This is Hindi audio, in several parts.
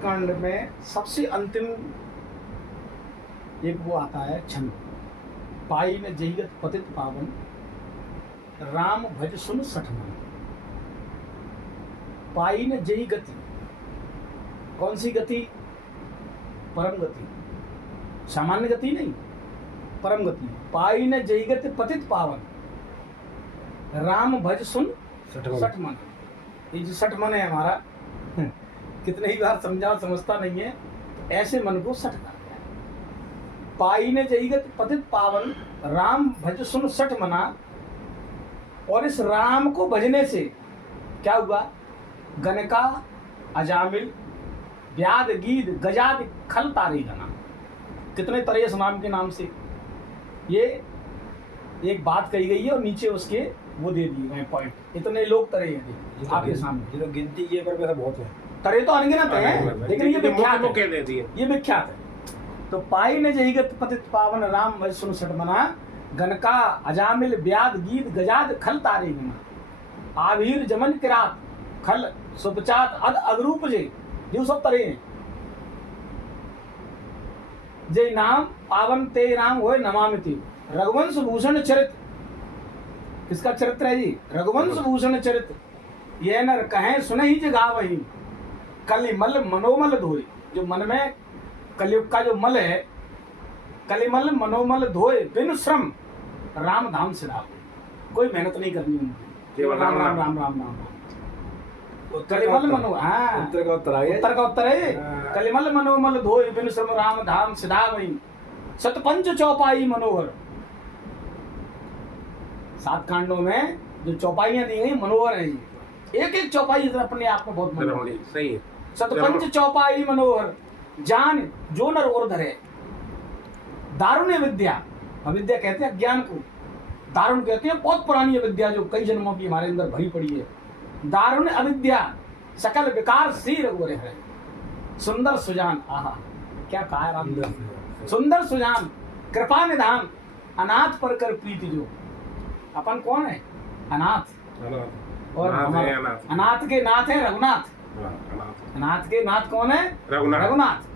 सुंदरकांड में सबसे अंतिम एक वो आता है छंद, पाई न जहिगत पतित पावन, राम भज सुन सठ मन। पाई न जही गति, कौन सी गति? परम गति, सामान्य गति नहीं, परम गति। पाई न जही गति पतित पावन, राम भज सुन सठ मन। ये जो सठ मन है हमारा, कितने ही बार समझा समझता नहीं है, तो ऐसे मन को सठ कर गया। पाई ने जईगत पतित पावन, राम भज सुन सठ मना। और इस राम को भजने से क्या हुआ? गनका अजामिल व्याध गीद गजाद खल तारी गना। कितने तरह इस नाम के नाम से ये एक बात कही गई है और नीचे उसके वो दे दिए गए पॉइंट। इतने लोग तरह हैं आपके सामने, ये तो गिनती किए पर वैसे बहुत है, तरह तो अनगिनत है, लेकिन ये विख्यात है, ये विख्यात है। तो पाई ने जहिगत पतित पावन, राम भज सुन सठ मना। गनका अजामिल व्याध गीत गजाद खल तारे गना। आवीर जमन किरात खल सुपचात अद अगरूप जे, जो सब तरह हैं। जय नाम पावन ते राम होए नमामिति। रघुवंश भूषण चरित, किसका चरित्र है जी? रघुवंश भूषण चरित्र। यह नर कहें सुने ही जगावही, कलिमल मनोमल धोए। जो मन में कलयुग का जो मल है, कलिमल मनोमल धोए, बिन श्रम राम धाम से लाभ। कोई मेहनत नहीं करनी उनकी, राम राम राम राम राम राम। कलिमल मनो, हाँ उत्तर का उत्तर है। कलिमल मनोमल धोए, बिन श्रम राम धाम सिधावही। सतपंच चौपाई मनोहर। 7 कांडों में जो चौपाइयां दी गई मनोहर है। एक एक चौपाई अपने आप में बहुत मनोहर है। सही है। सतपंच चौपाई मनोहर, जान जो नर और धरे। दारुण्य विद्या, अविद्या कहते हैं ज्ञान को, दारुण कहते हैं बहुत पुरानी विद्या जो कई जन्मों की हमारे अंदर भरी पड़ी है। दारुण्य अविद्या सकल विकार सी रघुवर है। सुंदर सुजान, आहा क्या कहा है राम। सुंदर सुजान कृपा निधान, अनाथ पर कर प्रीति जो। अपन कौन है? अनाथ। और अनाथ के नाथ है रघुनाथ। अनाथ के नाथ कौन है? रघुनाथ।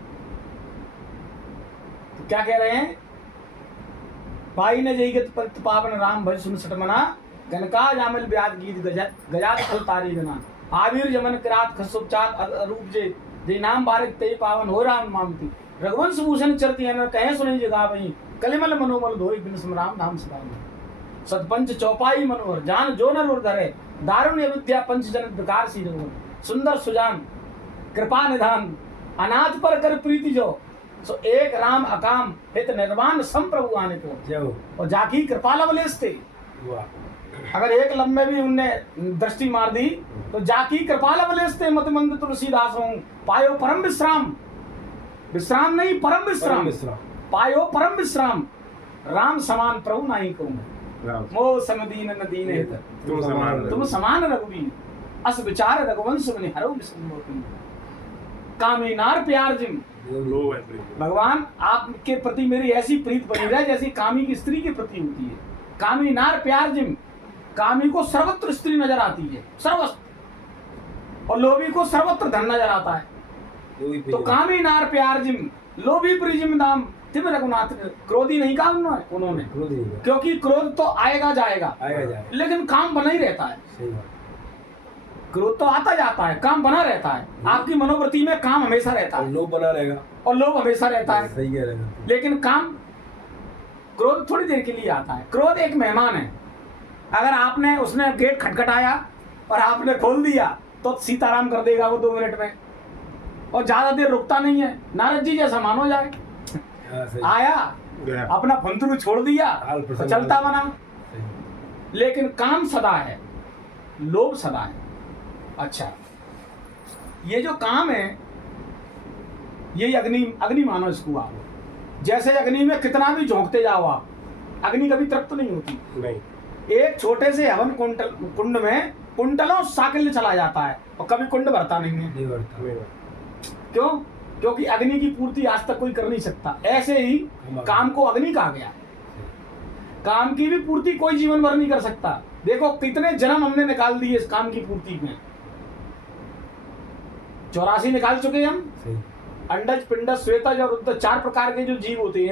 तो क्या कह रहे हैं? पाई ने जईगत पतित पावन, राम भज सुन सठ मना। गनका जामिल व्याध गीत गजात खल तारी गना। आवीर जमन किरात खसुपचात अरूप जे, जय नाम बारिक ते पावन हो राम मामती। रघुवंश भूषण चरती है, कहे सुने जगा वही, कलिमल मनोमल धोई, बिन सम राम धाम सदा। सतपंच चौपाई मनोहर, जान जो नर धरे। दारुण्य विद्या पंच जन विकार सी रघुवर। सुंदर सुजान कृपा निधान, अनाथ पर कर प्रीति जो। सो एक राम अकाम हित निर्वाण सम प्रभु आने को। और जाकी कृपा लवलेस थे। अगर एक लम्बे भी उनने दृष्टि मार दी तो जाकी कृपा लवलेस थे। मत मंद तुलसीदास हूँ, पायो परम विश्राम। विश्राम नहीं, परम विश्राम। पायो परम विश्राम, राम समान प्रभु नहीं कहूँ। मोह समदीन न दीन हित, तुम समान रघुवीर। अस विचार रघुवंश मुनि हरौ विस्मृति। कामी नार प्यार जिम। भगवान आपके प्रति मेरी ऐसी प्रीत बनी रहे जैसी कामी की स्त्री के प्रति होती है। कामी नार प्यार जिम, कामी को सर्वत्र स्त्री नजर आती है, सर्वत्र। और लोभी को सर्वत्र धन नजर आता है। तो कामी नार प्यार जिम, लोभी प्रिजिम दाम। तिम रघुनाथ, क्रोधी नहीं कहा उन्होंने, क्योंकि क्रोध तो आएगा जाएगा, लेकिन काम बना ही रहता है। क्रोध तो आता जाता है, काम बना रहता है। आपकी मनोवृत्ति में काम हमेशा रहता है, लोभ बना रहेगा और लोभ हमेशा रहता है। सही कह रहे हैं। लेकिन काम, क्रोध थोड़ी देर के लिए आता है। क्रोध एक मेहमान है। अगर आपने उसने गेट खटखटाया और आपने खोल दिया तो सीताराम कर देगा वो 2 मिनट में, और ज्यादा देर रुकता नहीं है। नारद जी जैसा मानो जाए, आया अपना फंतरू छोड़ दिया तो चलता बना। लेकिन काम सदा है, लोभ सदा है। अच्छा, ये जो काम है ये अग्नि मानो इसको आप। जैसे अग्नि में कितना भी झोंकते जाओ आप, अग्नि कभी तृप्त नहीं होती। नहीं। एक छोटे से हवन कुंड में कुंडलों साकिल चला जाता है और कभी कुंड भरता नहीं है। नहीं भरता। क्यों? क्योंकि अग्नि की पूर्ति आज तक कोई कर नहीं सकता। ऐसे ही काम को अग्नि कहा गया। काम की भी पूर्ति कोई जीवन भर नहीं कर सकता। देखो कितने जन्म हमने निकाल दिए इस काम की पूर्ति में। 84 निकाल चुके हैं हम। सही। अंडज, पिंडज, श्वेतज और उदज 4 प्रकार के जो जीव होते हैं